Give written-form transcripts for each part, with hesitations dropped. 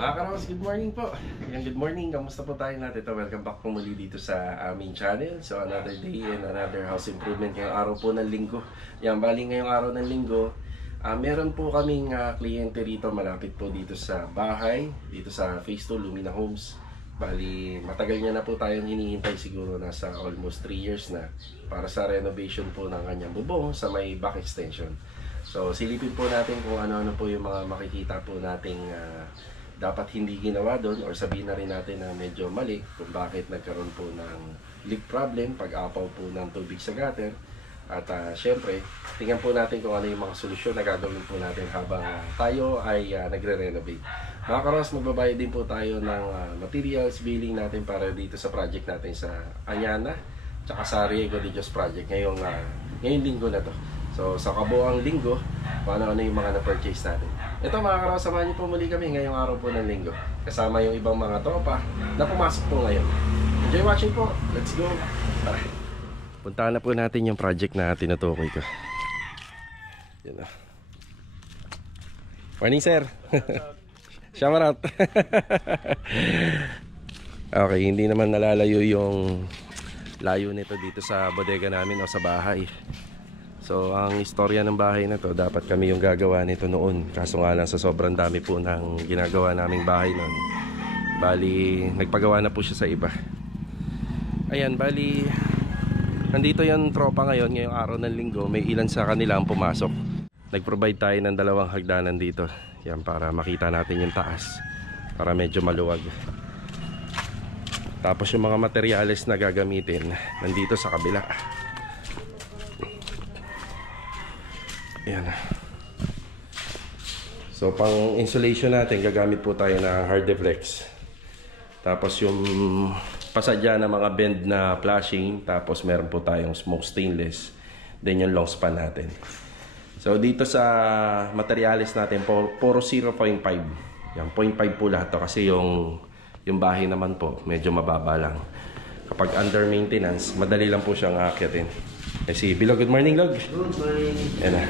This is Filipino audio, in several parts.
Mga Karaos, good morning po. Yan, good morning. Kamusta po tayo natin? Welcome back po muli dito sa aming channel. So, another day and another house improvement ngayong araw po ng linggo. Yan, bali ngayong araw ng linggo, meron po kaming kliyente rito malapit po dito sa bahay, dito sa Phase 2 Lumina Homes. Bali, matagal niya na po tayong hinihintay, siguro nasa almost 3 years na, para sa renovation po ng kanyang bubong sa may back extension. So, silipin po natin kung ano-ano po yung mga makikita po nating dapat hindi ginawa doon, or sabihin na rin natin na medyo mali kung bakit nagkaroon po ng leak problem, pag-apaw po ng tubig sa gutter. At syempre, tingnan po natin kung ano yung mga solusyon na gagawin po natin habang tayo ay nagre-renovate. Mga Karos, magbabayad din po tayo ng materials billing natin para dito sa project natin sa Anyana tsaka sa Riego de Dios project ngayong linggo na to. So sa kabuuang linggo, kung ano-ano yung mga na-purchase natin. Ito mga Karos, samahan niyo po muli kami ngayong araw po ng linggo, kasama yung ibang mga tropa na pumasok po ngayon. Enjoy watching po. Let's go. Tara. Puntahan na po natin yung project na tinutukoy ko. Yan na. Morning sir. Shout out. Okay, hindi naman nalalayo yung layo nito dito sa bodega namin o sa bahay. So ang istorya ng bahay na to, dapat kami yung gagawa nito noon. Kaso nga lang sa sobrang dami po ng ginagawa naming bahay noon, bali nagpagawa na po siya sa iba. Ayan, bali nandito yung tropa ngayong araw ng linggo. May ilan sa kanila ang pumasok. Nag-provide tayo ng 2 hagdanan dito. Yan, para makita natin yung taas, para medyo maluwag. Tapos yung mga materyales na gagamitin nandito sa kabila. Yan. So pang insulation natin, gagamit po tayo ng Hardeflex. Tapos yung pasadya na mga bend na flashing. Tapos meron po tayong smoke stainless. Then yung long span natin. So dito sa materials natin, puro 0.5. Yan, 0.5 po lahat to. Kasi yung bahay naman po medyo mababa lang. Kapag under maintenance, madali lang po siyang aakyatin. Si Bilo, good morning Log. Good morning. Yan na.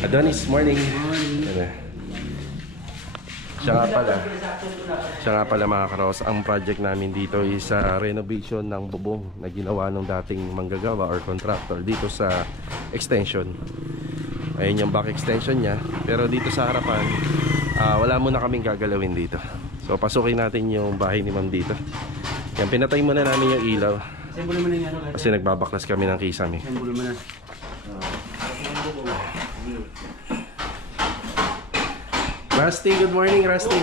Adonis, morning. Yan na. Siya nga pala mga Karos, ang project namin dito is renovation ng bubong na ginawa ng dating manggagawa or contractor dito sa extension. Ayun yung back extension niya. Pero dito sa harapan, wala muna kaming gagalawin dito. So pasukin natin yung bahay ni Ma'am dito. Yan, pinatay muna namin yung ilaw. Kasi nagbabaklas kami ng kisame. Rusty, good morning Rusty.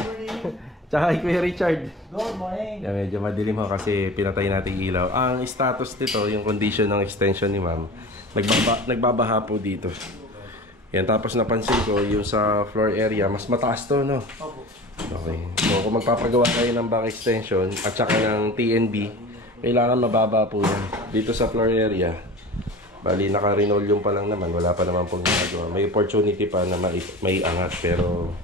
Tsaka Kuya Richard. Good morning. Yan, medyo madilim ho kasi pinatay natin yung ilaw. Ang status nito, yung condition ng extension ni Ma'am, nagbabaha po dito. Yan, tapos napansin ko yung sa floor area, mas mataas to, no? Okay. So kung magpapagawa kayo ng back extension at saka ng TNB, kailangan mababa po yan. Dito sa floor area, bali naka-linoleum pa lang naman, wala pa naman pong ginagawa. May opportunity pa na may angat, pero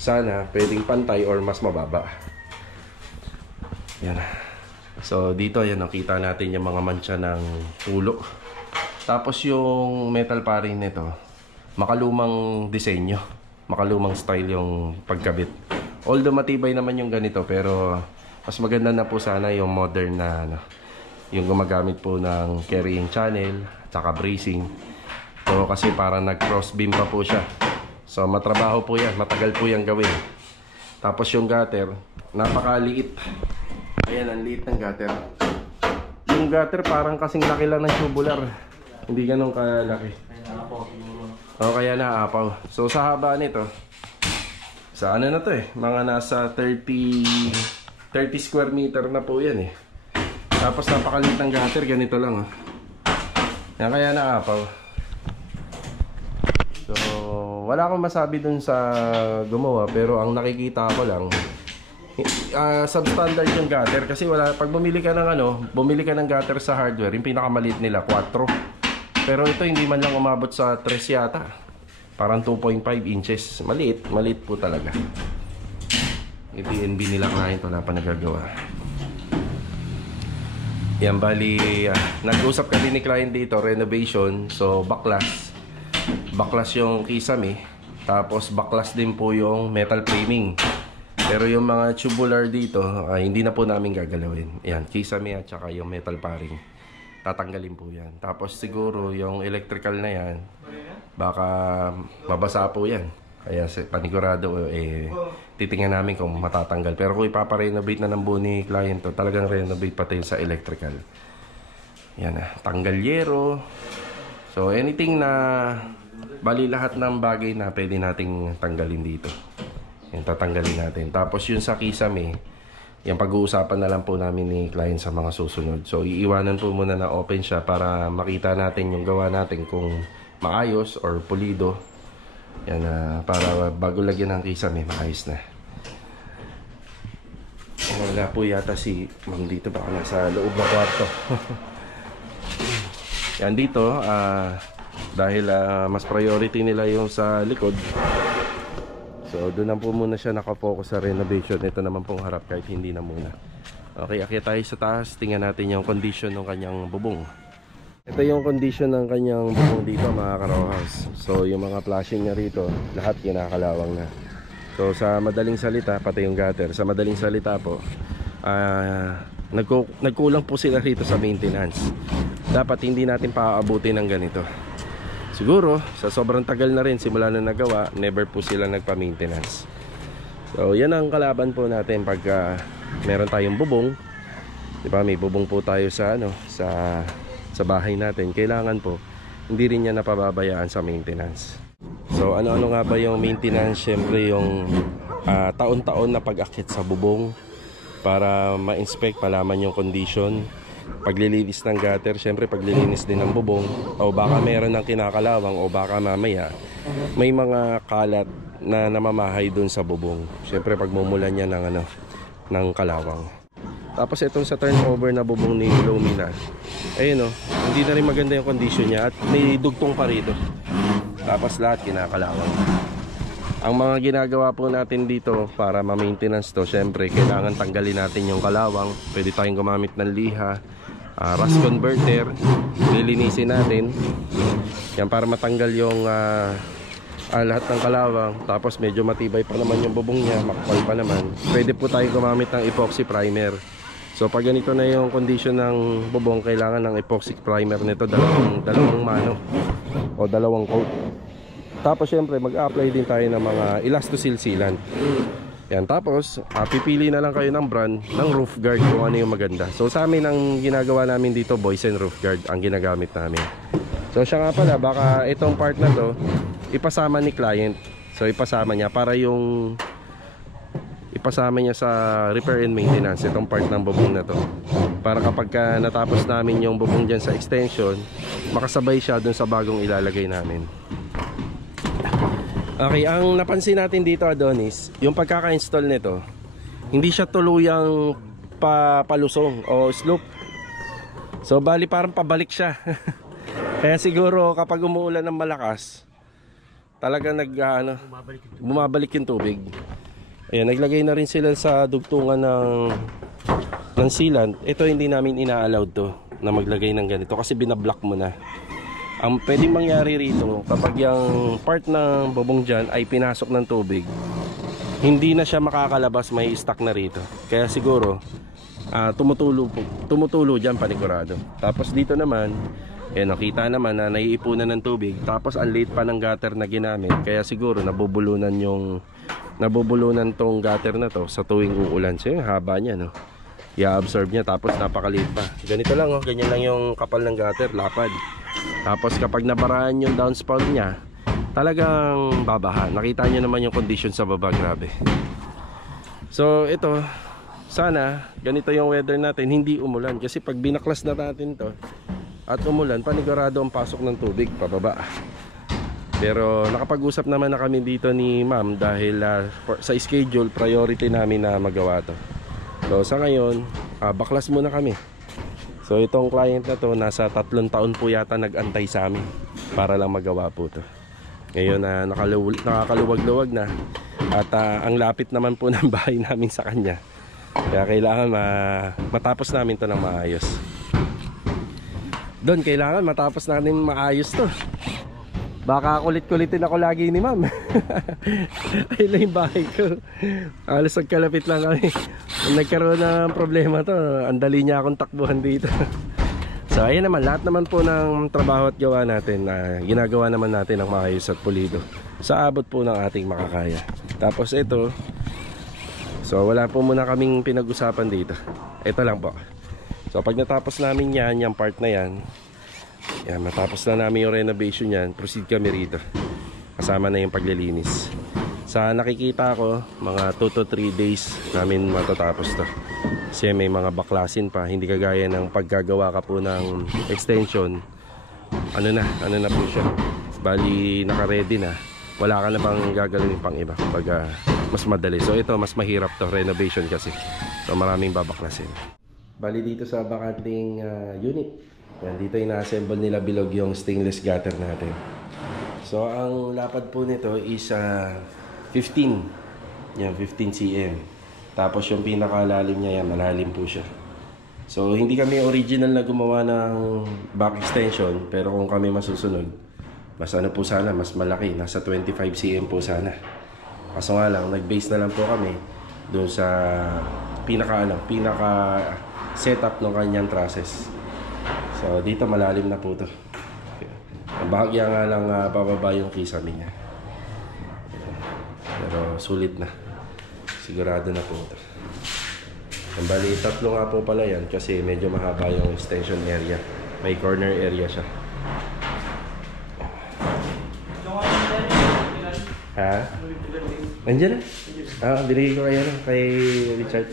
sana pwedeng pantay or mas mababa. Yan. So dito, yan, nakita natin yung mga mancha ng ulo. Tapos yung metal paring nito, makalumang disenyo, makalumang style yung pagkabit. Although matibay naman yung ganito, pero mas maganda na po sana yung modern na yung gumagamit po ng carrying channel at saka bracing. So kasi parang nag-cross beam pa po siya. So matrabaho po yan, matagal po yan gawin. Tapos yung gutter, napakaliit. Ayan, ang liit ng gutter. Yung gutter parang kasing laki lang ng tubular. Hindi ganun kalaki. O kaya naapaw. So sa haba nito, sa ano na to mga nasa 30 square meter na po yan Tapos napakaliit ng gutter, ganito lang Yan, kaya naapaw. So wala akong masabi dun sa gumawa, pero ang nakikita ko lang, substandard yung gutter. Kasi pag bumili ka ng gutter sa hardware, yung pinakamaliit nila 4. Pero ito hindi man lang umabot sa 3 yata. Parang 2.5 inches. Maliit po talaga. Yung TNB nila client, wala pa nagagawa. Yan, bali, nag-usap ka din ni client dito, renovation. So, baklas yung kisame. Tapos baklas din po yung metal framing. Pero yung mga tubular dito, hindi na po namin gagalawin. Ayan, kisame at saka yung metal paring. Tatanggalin po yan. Tapos siguro yung electrical na yan, baka mabasa po yan. Kaya panigurado, titingnan namin kung matatanggal. Pero kung ipaparenovate na ng buo ni client to, talagang renovate pati sa electrical. Yan na, tanggal yero. So anything na, bali lahat ng bagay na pwede nating tanggalin dito. Yan, tatanggalin natin. Tapos yung sa kisame, yung pag-uusapan na lang po namin ni client sa mga susunod. So iiwanan po muna na open siya para makita natin yung gawa natin kung maayos or pulido. Yan, para bago lagyan ng kisame, maayos na. Wala po yata si ma'am dito, baka nasa loob na kwarto. Yan dito, dahil mas priority nila yung sa likod. So doon na po muna siya nakafocus sa renovation. Ito naman pong harap kahit hindi na muna. Okay, akyat tayo sa taas. Tingnan natin yung condition ng kanyang bubong. Ito yung condition ng kanyang bubong dito, mga ka-Rowhouse. So yung mga flashing niya rito, lahat kinakalawang na. So sa madaling salita, pati yung gutter, sa madaling salita po, nagkulang po sila rito sa maintenance. Dapat hindi natin paaabutin ng ganito. Siguro sa sobrang tagal na rin simula na nagawa, never po sila nagpa-maintenance. So yan ang kalaban po natin pag meron tayong bubong. Diba, may bubong po tayo sa sa bahay natin. Kailangan po hindi rin niya napababayaan sa maintenance. So ano-ano nga ba yung maintenance? Syempre yung taon-taon na pag-akit sa bubong para ma-inspect, palaman yung condition. Paglilinis ng gutter, syempre paglilinis din ng bubong, o baka meron ng kinakalawang, o baka mamaya may mga kalat na namamahay dun sa bubong. Syempre pagmumulan niya ng kalawang. Tapos itong sa turnover na bubong ni Lumina, ayun hindi na rin maganda yung condition niya at may dugtong pa rito. Tapos lahat kinakalawang. Ang mga ginagawa po natin dito para ma-maintenance to, syempre kailangan tanggalin natin yung kalawang. Pwede tayong gumamit ng liha, rust converter, lilinisin natin yan para matanggal yung lahat ng kalawang. Tapos medyo matibay pa naman yung bubong niya, makapal pa naman. Pwede po tayong gumamit ng epoxy primer. So pag ganito na yung condition ng bubong, kailangan ng epoxy primer nito, dalawang mano o dalawang coat. Tapos syempre mag-apply din tayo ng mga elastosil sealant. Yan, tapos pipili na lang kayo ng brand ng roof guard kung ano yung maganda. So sa amin, ang ginagawa namin dito, Boysen roof guard ang ginagamit namin. So siya nga pala, baka itong part na to ipasama ni client. So ipasama niya para yung ipasama niya sa repair and maintenance itong part ng bubong na to, para kapag natapos namin yung bubong dyan sa extension, makasabay siya dun sa bagong ilalagay namin. Okay, ang napansin natin dito, Adonis, yung pagkaka-install nito, hindi siya tuluyang palusong o slope. So bali parang pabalik siya. Kaya siguro kapag umuulan ng malakas, talagang bumabalik yung tubig. Ayan, naglagay na rin sila sa dugtungan ng sealant. Ito hindi namin ina-allowed to na maglagay ng ganito kasi binablock mo na. Ang pwedeng mangyari rito, kapag yung part ng bubong dyan ay pinasok ng tubig, hindi na siya makakalabas, may stuck na rito. Kaya siguro tumutulo dyan panigurado. Tapos dito naman, nakita naman na naiipunan ng tubig. Tapos ang late pa ng gutter na ginamit, kaya siguro nabubulunan tong gutter na to sa tuwing uulan. So yung haba niya, i-absorb niya, tapos napakaliit pa. Ganito lang, ganyan lang yung kapal ng gutter, lapad. Tapos kapag nabaraan yung downspout niya, talagang babaha. Nakita niyo naman yung condition sa baba, grabe. So ito, sana ganito yung weather natin, hindi umulan. Kasi pag binaklas na natin to at umulan, panigurado ang pasok ng tubig pababa. Pero nakapag-usap naman na kami dito ni ma'am dahil sa schedule, priority namin na magawa to. So sa ngayon, baklas muna kami. So itong client na to, nasa 3 taon po yata nag-antay sa amin para lang magawa po to. Ngayon na nakakaluwag-luwag na at ang lapit naman po ng bahay namin sa kanya. Kaya kailangan matapos namin to ng maayos. Doon kailangan matapos natin maayos to. Baka kulit-kulitin ako lagi ni ma'am. Ayun lang yung bahay ko. Alas nagkalapit lang kami. Nagkaroon ng problema to. Ang dali niya akong takbuhan dito. So ayan naman, lahat naman po ng trabaho at gawa natin, ginagawa naman natin ng maayos at pulido sa abot po ng ating makakaya. Tapos ito, so wala po muna kaming pinag-usapan dito. Ito lang po. So pag natapos namin yan, yung part na yan, matapos na namin yung renovation yan, proceed kami rito. Kasama na yung paglilinis. Sa nakikita ko, mga 2 to 3 days namin matatapos to. Kasi may mga baklasin pa, hindi kagaya ng paggagawa ka po ng extension. Ano na po siya. Bali, naka-ready na. Wala ka na bang gagalawin pang iba pag mas madali. So ito, mas mahirap to, renovation kasi. So maraming babaklasin. Bali dito sa bakanting unit. Yan, dito ina-assemble nila bilog yung stainless gutter natin. So ang lapad po nito is 15. Yan, 15 cm. Tapos yung pinakalalim niya yan, malalim po siya. So hindi kami original na gumawa ng back extension, pero kung kami masusunod, mas ano po sana, mas malaki, nasa 25 cm po sana. Kaso nga lang, nag-base na lang po kami doon sa pinaka setup ng kanyang trusses. So dito malalim na po to. Ang bahagya nga lang bababa yung kisame niya. Pero sulit na. Sigurado na po ito. Ang bali, 3 nga po pala yan kasi medyo mahaba yung extension area. May corner area siya. Ha? Nandiyan na? Binigay ko kaya lang kay Richard.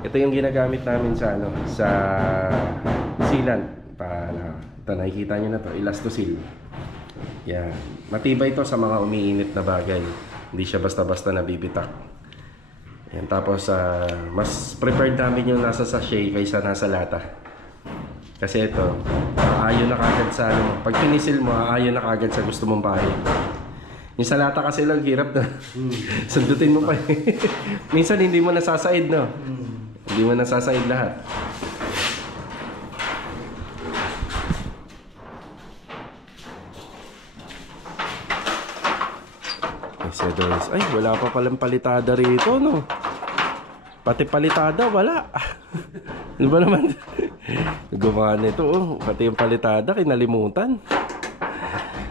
Ito yung ginagamit namin sa sa sealant. Ito, nakikita nyo na to, elastosil. Yan. Matibay ito sa mga umiinit na bagay. Hindi siya basta-basta nabibitak. Yan. Tapos mas preferred namin yung nasa sachet kaysa nasa lata. Kasi ito, aayon na kagad sa pag pinisil mo, aayon na kagad sa gusto mong pahay. Yung sa lata kasi lang hirap na. Sundutin mo pa. Minsan hindi mo nasasaid, no? Hindi mo nasasaid lahat. Ay, wala pa palang palitada rito, no? Pati palitada, wala. Ano ba naman? Gumawa nito, oh. Pati yung palitada, kinalimutan.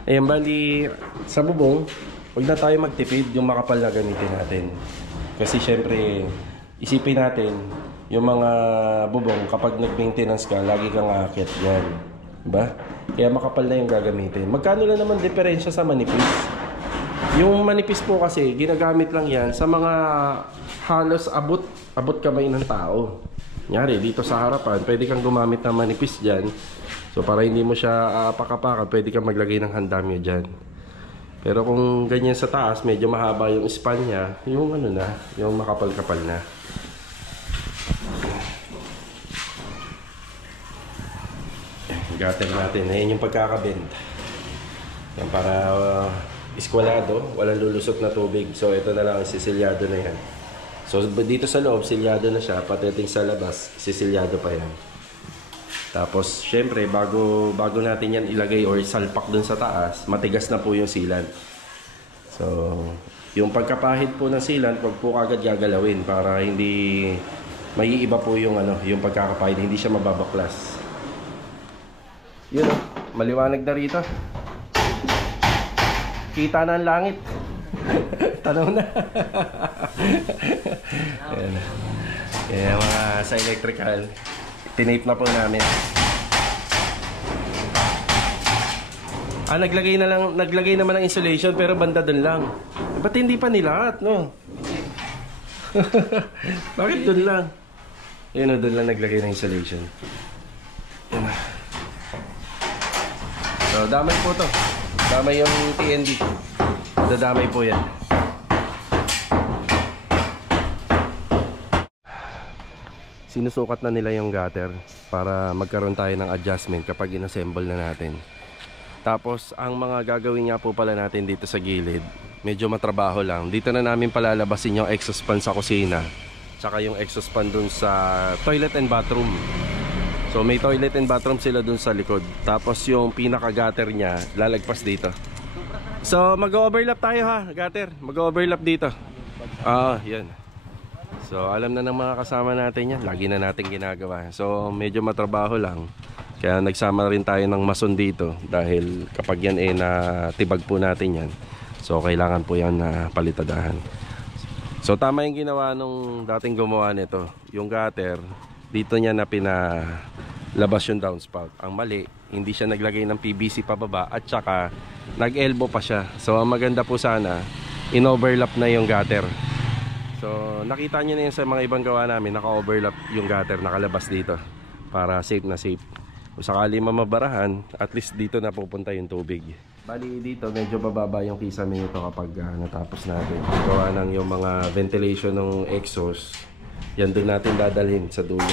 Ayan, bali, sa bubong, huwag na tayo magtipid yung makapal na gamitin natin. Kasi syempre, isipin natin, yung mga bubong, kapag nag-maintenance ka, lagi kang aakyat yan. Diba? Kaya makapal na yung gagamitin. Magkano lang naman diferensya sa manipis? Yung manipis po kasi, ginagamit lang yan sa mga halos abot kamay ng tao. Nyari, dito sa harapan, pwede kang gumamit ng manipis dyan. So para hindi mo siya aapak-apakan, pwede kang maglagay ng handamyo dyan. Pero kung ganyan sa taas, medyo mahaba yung span niya, yung yung makapal-kapal na. Gutter natin, ayan yung pagkakabend. Yan para iskwalado, walang lulusot na tubig. So ito na lang, sisilyado na yan. So dito sa loob, silyado na siya. Pati sa labas, sisilyado pa yan. Tapos syempre, bago natin yan ilagay or salpak dun sa taas, matigas na po yung sealant. So yung pagkapahid po ng sealant, wag po agad gagalawin para hindi maiiba po yung yung pagkakapahid, hindi siya mababaklas. Yun, maliwanag na rito. Kita na ang langit. Tanaw na. Ayan. Kaya mga sa electrical, tinape na po namin. Naglagay naman ng insulation pero banda dun lang. Ba't hindi pa nilahat, no? Bakit dun lang? Yun o, dun lang naglagay ng insulation. Yun. So, damay po to. Damay yung TND. Dadamay po yan. Sinusukat na nila yung gutter para magkaroon tayo ng adjustment kapag inassemble na natin. Tapos ang mga gagawin nga po pala natin dito sa gilid, medyo matrabaho lang. Dito na namin palalabasin yung exhaust fan sa kusina, tsaka yung exhaust fan dun sa toilet and bathroom. So may toilet and bathroom sila dun sa likod. Tapos yung pinaka-gutter niya lalagpas dito. So mag-overlap tayo ha, gutter. Mag-overlap dito. Yan. So alam na ng mga kasama natin yan. Lagi na natin ginagawa. So medyo matrabaho lang. Kaya nagsama rin tayo ng mason dito. Dahil kapag yan natibag po natin yan, so kailangan po yan na palitadahan. So tama yung ginawa nung dating gumawa nito. Yung gutter, dito niya na pinalabas yung downspout. Ang mali, hindi siya naglagay ng PVC pababa at saka nag-elbow pa siya. So ang maganda po sana, in-overlap na yung gutter. So nakita nyo na yun sa mga ibang gawa namin, naka-overlap yung gutter, nakalabas dito para safe na safe. Kung sakali mamabarahan, at least dito na pupunta yung tubig. Bali dito medyo bababa yung kisame nito kapag natapos natin. Gawa ng yung mga ventilation ng exhaust, yan doon natin dadalhin sa dulo.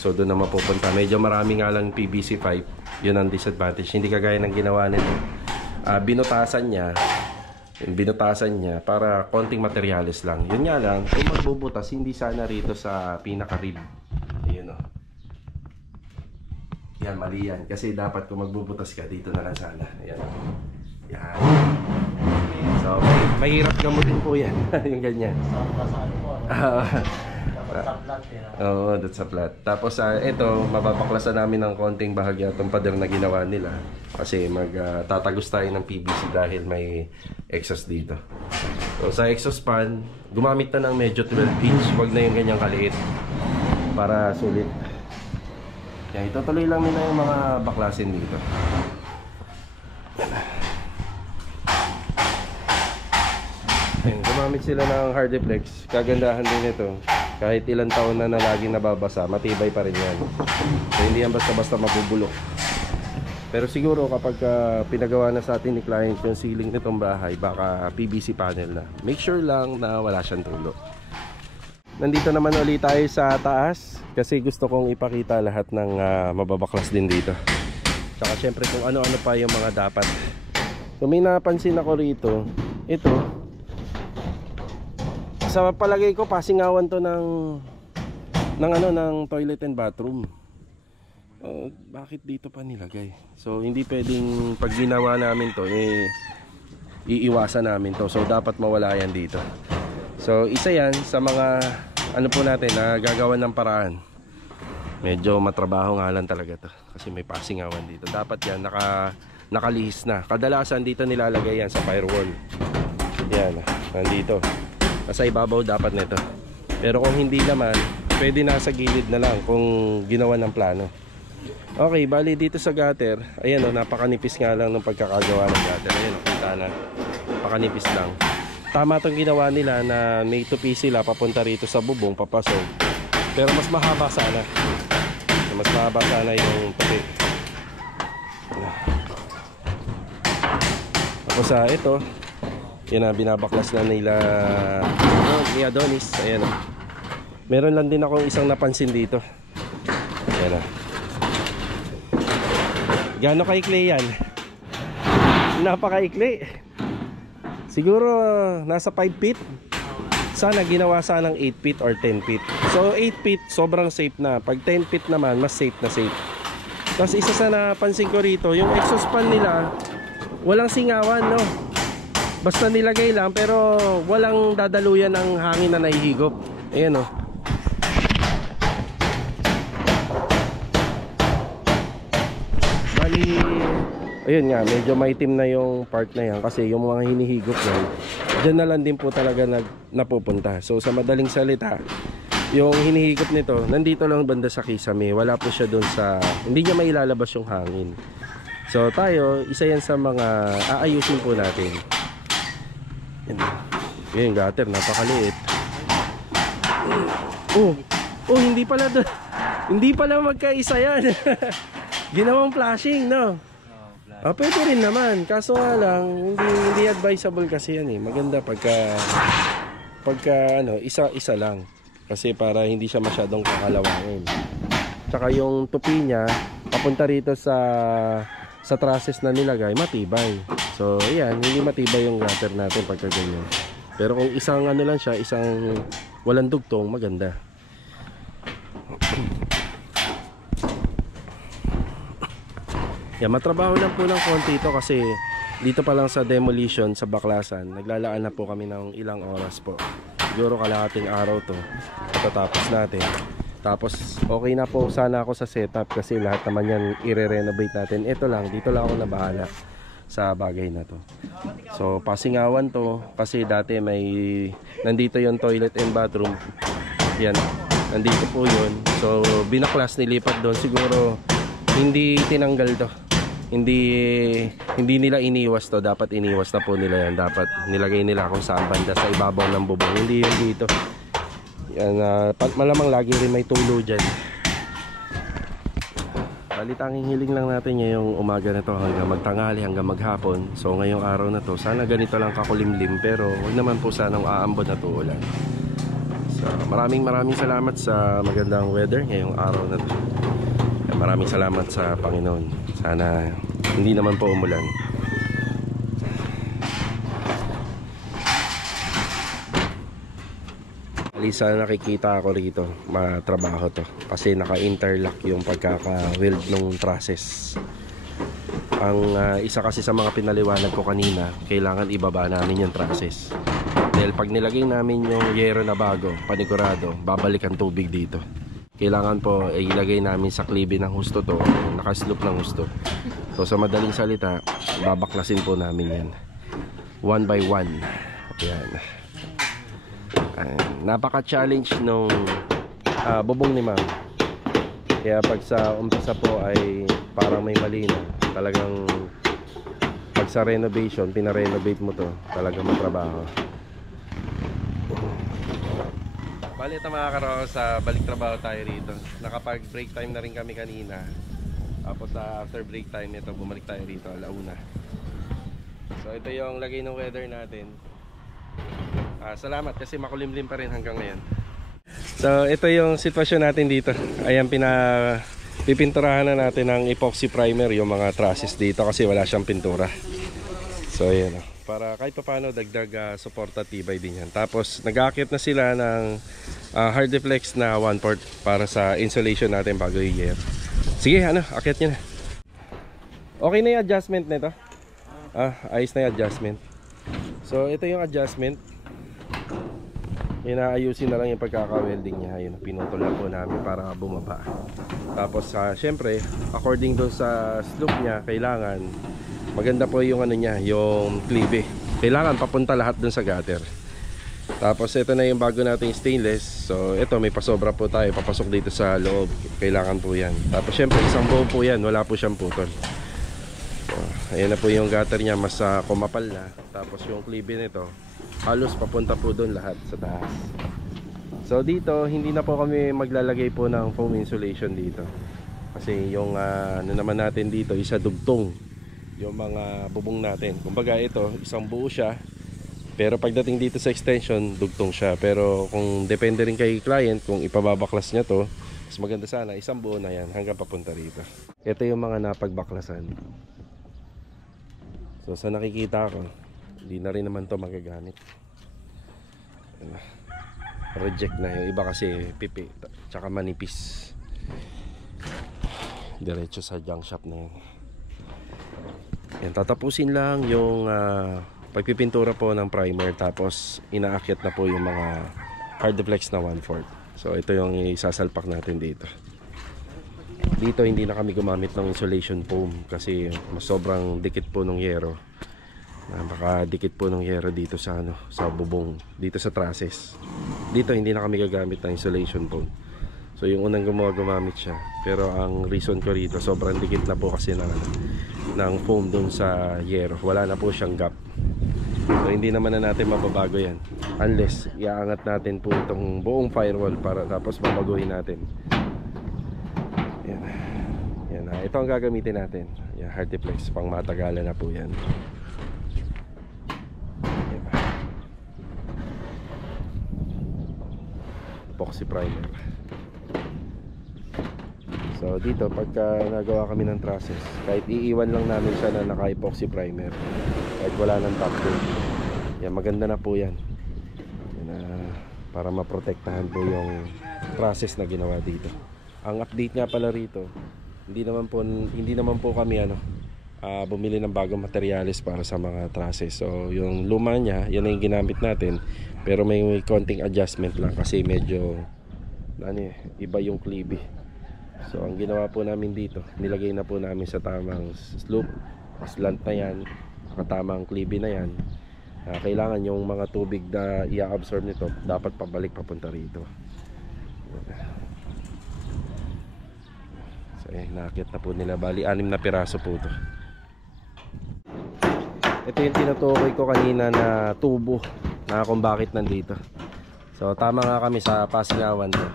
So doon na mapupunta. Medyo marami nga lang PVC pipe, yun ang disadvantage. Hindi kagaya ng ginawa nito. Binutasan niya para konting materyales lang. Yun nga lang, kung magbubutas, hindi sana rito sa pinaka-rib. Ayun o. Yan, mali yan. Kasi dapat kung magbubutas ka, dito na lang sana. Ayan. Yan. So, mahirap gamutin po yan. Yung ganyan. Oo, that's a flat. Tapos, ito, mababaklasan namin ng konting bahagya itong pader na ginawa nila. Kasi magtatagos tayo ng PVC dahil may exhaust dito. So, sa exhaust fan, gumamit na ng medyo 12 inch. Huwag na yung ganyang kaliit. Para sulit. Yan, itutuloy lang nila yung mga baklasin dito. Yan, gumamit sila ng Hardeflex. Kagandahan din ito. Kahit ilang taon na laging nababasa, matibay pa rin yan. So, hindi yan basta-basta mabubulok. Pero siguro kapag pinagawa na sa atin ni client yung ceiling nitong bahay, baka PVC panel na. Make sure lang na wala siyang tulo. Nandito naman ulit tayo sa taas kasi gusto kong ipakita lahat ng mababaklas din dito. Tsaka syempre kung ano-ano pa yung mga dapat. So may napansin ako rito, ito sa palagay ko pasingawan to ng toilet and bathroom. Bakit dito pa nilagay? So hindi pwedeng pag ginawa namin to iiwasan namin to. So dapat mawala yan dito. So isa yan sa mga ano po natin na gagawan ng paraan. Medyo matrabaho nga lang talaga to kasi may pasingawan dito. Dapat yan nakalihis na. Kadalasan dito nilalagay yan sa firewall. Yan, nandito. Sa ibabaw dapat nito. Pero kung hindi naman, pwede nasa gilid na lang kung ginawa ng plano. Okay, bali dito sa gutter, ayan o, napakanipis nga lang ng pagkakagawa ng gutter. Ayan o, kita na, napakanipis lang. Tama itong ginawa nila na may tupi sila papunta rito sa bubong, papasok. Pero mas mahaba sana. Mas mahaba sana yung tupi. Tapos ito, yan na, binabaklas na nila ni Adonis. Ayan o. Meron lang din ako isang napansin dito. Ayan o. Gaano kaikli yan? Napakaikli. Siguro nasa 5 feet. Sana ginawa sanang 8 feet or 10 feet. So 8 feet sobrang safe na. Pag 10 feet naman mas safe na safe. Tapos isa sa napansin ko rito, yung exhaust fan nila walang singawan, no? Basta nilagay lang pero walang dadaluyan ng hangin na nahihigop. Ayan o. Bali, ayun nga, medyo maitim na yung part na yan kasi yung mga hinihigop yan, dyan na lang din po talaga napupunta. So sa madaling salita, yung hinihigop nito, nandito lang banda sa kisame. Wala po siya dun sa, hindi niya mailalabas yung hangin. So tayo, isa yan sa mga aayusin po natin. Yan, gutter, napakaliit. Oh, hindi pala magkaisa yan. Ginawang flashing, no? Pwede rin naman. Kaso nga lang, hindi advisable kasi yan eh. Maganda pagka ano, isa-isa lang. Kasi para hindi siya masyadong kakalawangin. Tsaka yung tupi niya, papunta rito sa trusses na nilagay, matibay. So, ayan, hindi matibay yung gutter natin pagka ganyan. Pero kung isang ano lang siya, isang walang dugtong, maganda. Yan, matrabaho lang po ng konti ito kasi dito pa lang sa demolition sa Baclasan, naglalaan na po kami ng ilang oras po. Siguro kalahating araw to tatapos natin. Tapos okay na po sana ako sa setup kasi lahat naman yan i-renovate natin. Ito lang, dito lang ako nabahala sa bagay na to. So pasingawan to kasi dati may nandito yung toilet and bathroom. Yan, nandito po yun. So binaklas, nilipat doon. Siguro hindi tinanggal to. Hindi nila iniwas to. Dapat iniwas na po nila yan. Dapat nilagay nila kung saan banda sa ibabaw ng bubong. Hindi yun dito. Yan, malamang lagi rin may tulo dyan. Balit ang hiling lang natin ngayong umaga na to hanggang magtanghali, hanggang maghapon. So ngayong araw na to, sana ganito lang kakulimlim. Pero huwag naman po sanang aambon na to ulan. So maraming salamat sa magandang weather ngayong araw na to. Maraming salamat sa Panginoon. Sana hindi naman po umulan. Alisa, nakikita ako rito matrabaho to kasi naka-interlock yung pagkaka-weld ng trusses. Ang isa kasi sa mga pinaliwanag ko kanina, kailangan ibaba namin yung trusses dahil pag nilagay namin yung yero na bago, panigurado, babalik ang tubig dito. Kailangan po ilagay namin sa klibe ng husto to, nakasloop ng husto. So sa madaling salita, babaklasin po namin yan one by one. Yan. Napaka-challenge nung bubong ni ma'am. Kaya pag sa umpisa po ay parang may mali na. Talagang pag sa renovation, pina-renovate mo to, talagang matrabaho. Bali ito mga karo, sa balik trabaho tayo rito. Nakapag break time na rin kami kanina. Tapos after break time ito, bumalik tayo rito alauna. So ito yung lagay ng weather natin. Salamat kasi makulimlim pa rin hanggang ngayon. So ito yung sitwasyon natin dito. Ayan, pipinturahan na natin ng epoxy primer yung mga trusses dito kasi wala siyang pintura. So ayan, para kahit paano dagdag suporta, tibay din yan. Tapos nag-aakit na sila ng Hardeflex na 1/4 para sa insulation natin bago i-year. Sige, akit nyo na. Okay na yung adjustment nito. Ayos na yung adjustment. So ito yung adjustment. Inaayusin na lang yung pagkaka-welding niya. Yun, pinutol na po namin para bumaba. Tapos syempre, according doon sa slope niya, kailangan maganda po yung niya, yung klibe. Kailangan papunta lahat doon sa gutter. Tapos ito na yung bago nating stainless. So ito, may pasobra po tayo, papasok dito sa loob. Kailangan po yan. Tapos syempre, isang buo po yan, wala po siyang putol. So, ayan na po yung gutter niya, mas kumapal na. Tapos yung klibe nito, halos papunta po doon lahat sa taas. So dito, hindi na po kami maglalagay po ng foam insulation dito. Kasi yung naman natin dito, isa dugtong yung mga bubong natin. Kumbaga ito, isang buo siya. Pero pagdating dito sa extension, dugtong siya. Pero kung depende rin kay client, kung ipababaklas niya to, mas maganda sana, isang buo na yan hanggang papunta rito. Ito yung mga napagbaklasan. So sa nakikita ko, hindi na rin naman to magagamit. Reject na yung iba kasi pipi tsaka manipis. Diretso sa junk shop na yan. Yan, tatapusin lang yung pagpipintura po ng primer. Tapos inaakyat na po yung mga Hardeflex na 1/4. So ito yung isasalpak natin dito. Dito hindi na kami gumamit ng insulation foam kasi mas sobrang dikit po ng yero. Napakadikit po ng yero dito sa sa bubong, dito sa trusses. Dito hindi na kami gagamit ng insulation foam. So yung unang gumamit siya. Pero ang reason ko rito, sobrang dikit na po kasi ng foam dun sa yero. Wala na po siyang gap. So hindi naman na natin mababago yan unless iaangat natin po itong buong firewall para tapos babaguhin natin. Yan. Yan, ito ang gagamitin natin. Yan, Hardeflex, pang matagalan na po yan. Epoxy primer. So dito pagka nagawa kami ng trusses, kahit iiwan lang namin siya na naka-epoxy primer, kahit wala ng top coat, yan, maganda na po yan. Yan, para maprotektahan po yung trusses na ginawa dito. Ang update nga pala rito, hindi naman po kami bumili ng bagong materyales para sa mga trusses. So yung luma niya, yan na yung ginamit natin, pero may konting adjustment lang kasi medyo iba yung klibi. So ang ginawa po namin dito, nilagay na po namin sa tamang slope, slant na yan, nakatamang klibi na yan. Kailangan yung mga tubig na i-absorb nito dapat pabalik papunta rito. So nakakit na po nila, bali 6 na piraso po ito. Ito yung tinutukoy ko kanina na tubo na kung bakit nandito. So tama nga kami sa Pasingawan to.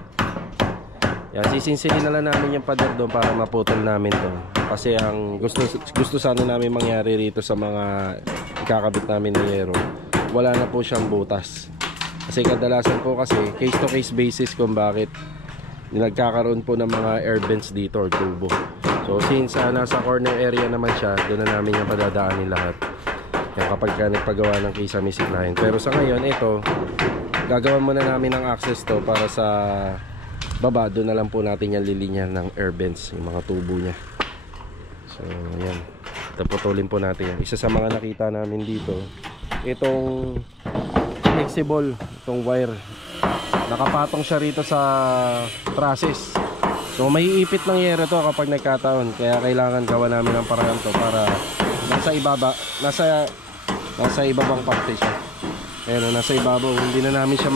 Yan, sisinsilin na lang namin yung pader doon para maputol namin to. Kasi ang gusto sana namin mangyari rito sa mga ikakabit namin na yero, wala na po siyang butas. Kasi kadalasan po kasi case to case basis kung bakit nagkakaroon po ng mga air vents dito or tubo. So since nasa corner area naman siya, doon na namin yung padadaanin lahat. Yan, kapag nagpagawa ng kisame siklahin. Pero sa ngayon, ito gagawin muna namin ng access to para sa baba. Doon na lang po natin yung lilinyan ng air vents, yung mga tubo niya. So yan, putulin po natin yan. Isa sa mga nakita namin dito, itong flexible, itong wire, nakapatong siya rito sa trusses. So may ipit ng yero to kapag nagkataon, kaya kailangan gawa namin ng paraan to para nasa ibaba, nasa ibabang parte siya. Ayan, nasa ibabaw, hindi na namin siya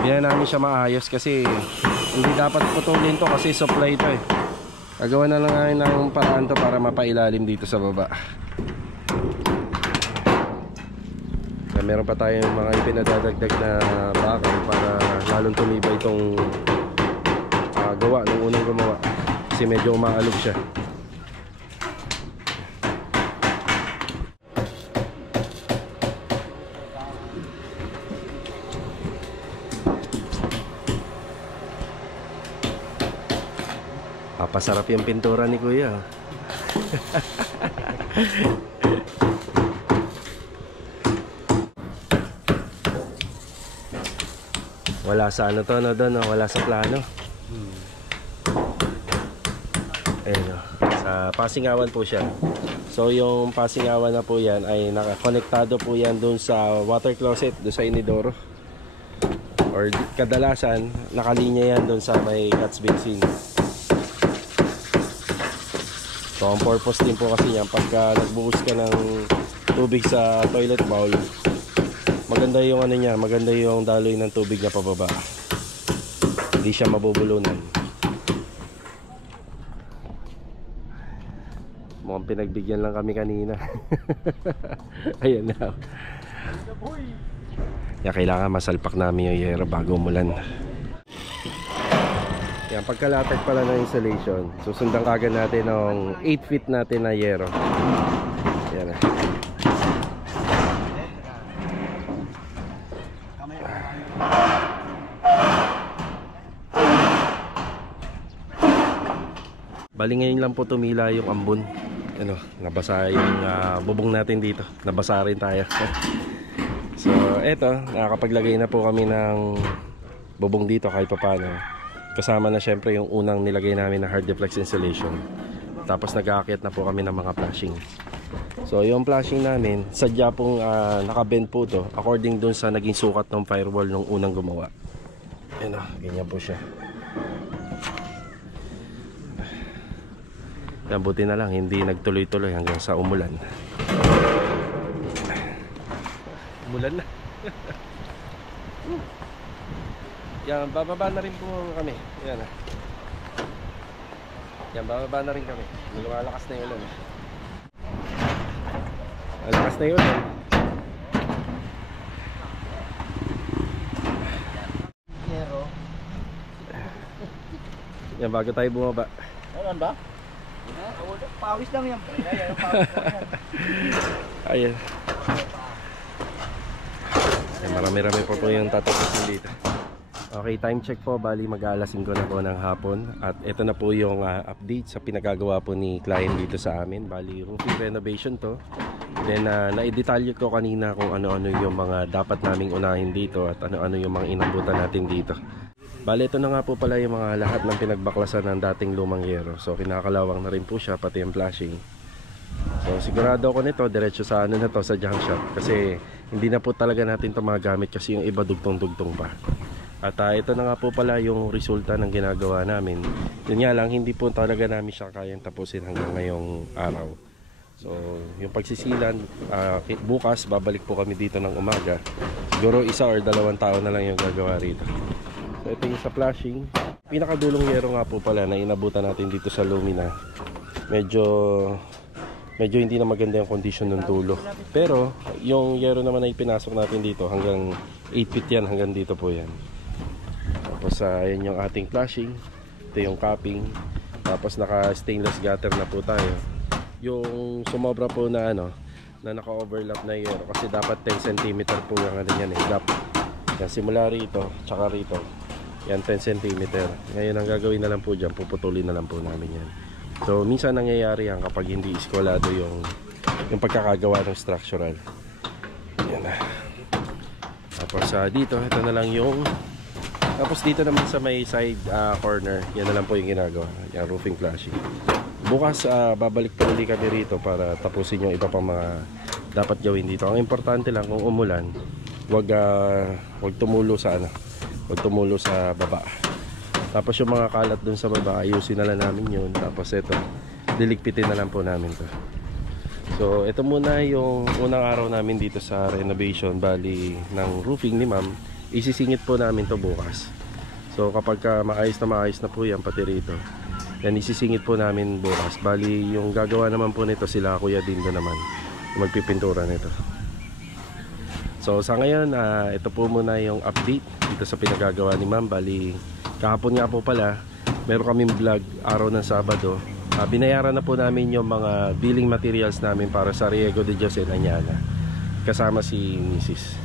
hindi na namin siya maayos kasi hindi dapat putulin to kasi supply to eh. Gagawa na lang ngayon ng paraan to para mapailalim dito sa baba. Kaya meron pa tayong mga ipinadadagdag na bakal para lalong tumibay itong gawa nung unang gumawa kasi medyo umaalog siya. Papasarap yung pintura ni Kuya. Wala sa ano to, doon, wala sa plano. Ayun, sa Pasingawan po siya. So yung Pasingawan na po yan ay nakakonektado po yan doon sa water closet, doon sa inidoro. Or kadalasan nakalinya yan doon sa may catch basin. So ang purpose din po kasi niyan, pagka nagbuhos ka ng tubig sa toilet bowl, maganda yung niya, maganda yung daloy ng tubig na pababa. Hindi siya mabubulunan. Mukhang pinagbigyan lang kami kanina. Ayan na. Kaya kailangan masalpak namin yung yero bago umulan. Yan, pagkalatag pala ng installation, susundan kagad natin ng 8 feet natin na yero. Yan na. Bali ngayon lang po tumila yung ambon. Nabasa yung bubong natin dito. Nabasa rin tayo. So eto, nakakapaglagay na po kami ng bubong dito kahit paano. Kasama na syempre yung unang nilagay namin na hard deflex insulation. Tapos nag-aakyat na po kami ng mga flashing. So yung flashing namin, sadya pong nakabend po to according dun sa naging sukat ng firewall nung unang gumawa. Ayan o, ganyan po siya. Yan, buti na lang hindi nagtuloy-tuloy hanggang sa umulan. Umulan na. Yan, bababa na rin po kami. Yan. Yan, bababa na rin kami. Lumalakas na yung ulan. Malakas na yung ulan. Yan, bago tayo bumaba. Ano ba? Pawis lang yan. Ayan. Yan, marami-rami po yung tatapusin dito. Okay, time check po. Bali mag-alas 5 na po ng hapon. At ito na po yung update sa pinagagawa po ni client dito sa amin. Bali roofing renovation to. Then naidetalye ko kanina kung ano-ano yung mga dapat naming unahin dito at ano-ano yung mga inabutan natin dito. Bale, ito na nga po pala yung mga lahat ng pinagbaklasan ng dating lumang yero. So kinakalawang na rin po siya, pati yung flashing. So sigurado ako nito, diretso sa ano na to, sa junk shop. Kasi hindi na po talaga natin ito magamit kasi yung iba dugtong-dugtong pa. At ito na nga po pala yung resulta ng ginagawa namin. Yun nga lang, hindi po talaga namin siya kayang tapusin hanggang ngayong araw. So yung pagsisilan, bukas babalik po kami dito ng umaga. Siguro 1 or 2 tao na lang yung gagawa rito. So ito yung sa flashing. Pinakadulong yero nga po pala na inabutan natin dito sa Lumina. Medyo hindi na maganda yung condition ng tulo. Pero yung yero naman ay pinasok natin dito hanggang 8 feet yan, hanggang dito po yan. Tapos ayan yung ating flashing. Ito yung capping. Tapos naka stainless gutter na po tayo. Yung sumobra po na na naka-overlap na yero kasi dapat 10 cm po yung yan gap. Yan, simula rito tsaka rito. Yan 10 cm. Ngayon ang gagawin na lang po dyan, puputulin na lang po namin yan. So minsan nangyayari yan kapag hindi iskolado yung pagkakagawa ng structural. Yan na. Tapos dito, ito na lang yung. Tapos dito naman sa may side corner, yan na lang po yung ginagawa, yung roofing flashing. Bukas babalik pa ulit kami rito para tapusin yung iba pang mga dapat gawin dito. Ang importante lang kung umulan, wag tumulo sa wag tumulo sa baba. Tapos yung mga kalat dun sa baba, ayusin na lang namin yun. Tapos ito, diligpitin na lang po namin to. So ito muna yung unang araw namin dito sa renovation bali ng roofing ni ma'am. Isisingit po namin to bukas. So kapag maayos na po yan pati rito, yan isisingit po namin bukas. Bali yung gagawa naman po nito sila Kuya Dindo naman, magpipintura nito. So sa ngayon ito po muna yung update dito sa pinagagawa ni ma'am. Bali kahapon nga po pala meron kaming vlog araw ng Sabado. Binayaran na po namin yung mga building materials namin para sa Riego de Dios en Añana kasama si Mrs.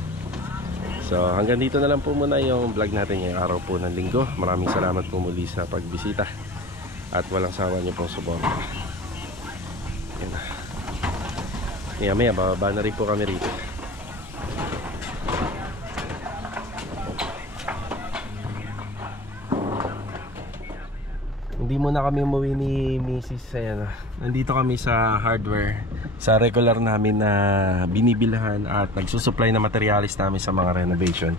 So hanggang dito na lang po muna yung vlog natin ngayong araw po ng Linggo. Maraming salamat po muli sa pagbisita at walang sawa niyo pong suporta. Maya bababa na rin po kami rito. Hindi muna kami umuwi ni Mrs. Nandito kami sa hardware, sa regular namin na binibilhan at nagsusupply na materialis namin sa mga renovation.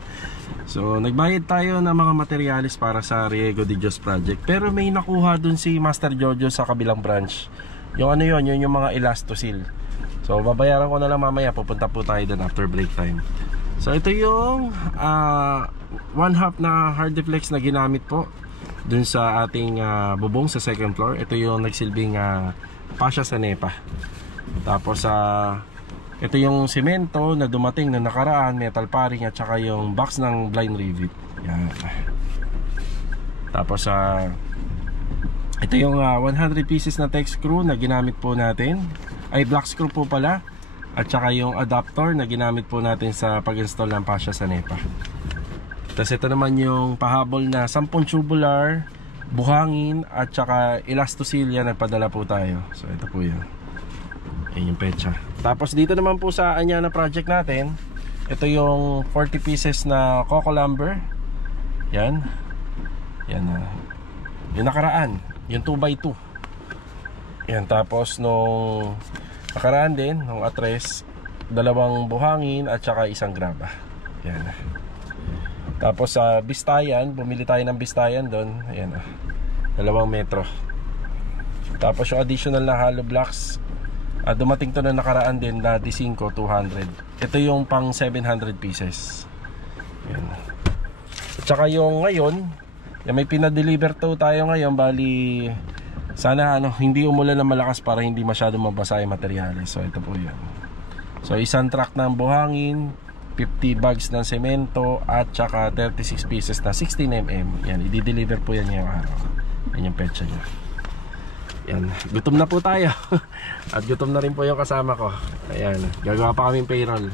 So nagbayad tayo ng mga materialis para sa Riego de Dios project. Pero may nakuha dun si Master Jojo sa kabilang branch. Yung yun yung mga elastosil. So babayaran ko na lang mamaya, pupunta po tayo dun after break time. So ito yung 1/2 na hard deflex na ginamit po dun sa ating bubong sa second floor. Ito yung nagsilbing pasya sa NEPA. Tapos ito yung semento na dumating na nakaraan, metal paring at saka yung box ng blind rivet. Yan. Tapos ito yung 100 pieces na tech screw na ginamit po natin. Ay black screw po pala. At saka yung adapter na ginamit po natin sa pag-install ng pasya sa NEPA. Tapos ito naman yung pahabol na 10 tubular, buhangin at saka elastosil, yan nagpadala po tayo. So ito po yan. Yan yung petsa. Tapos dito naman po sa Añana project natin, ito yung 40 pieces na coco lumber. Yan. Yan yung nakaraan, yung 2x2. Yan, tapos nung nakaraan din, nung atres, 2 buhangin at saka 1 graba. Yan. Tapos sa bistayan, bumili tayo ng bistayan doon. Ayan 2 metro. Tapos yung additional na hollow blocks, dumating to na nakaraan din na D5 200. Ito yung pang 700 pieces. Ayan. At saka yung ngayon, may pinadeliver to tayo ngayon. Bali sana hindi umulan na malakas para hindi masyadong mabasa yung materyales. So ito po yan. So 1 truck ng buhangin, 50 bags ng semento at saka 36 pieces na 16mm. Yan, i-deliver po yan ngayong araw. Yan yung petsa niya. Yan, gutom na po tayo. At gutom na rin po yung kasama ko. Ayan, gagawa pa kaming payroll.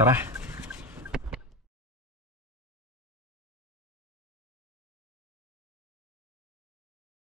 Tara.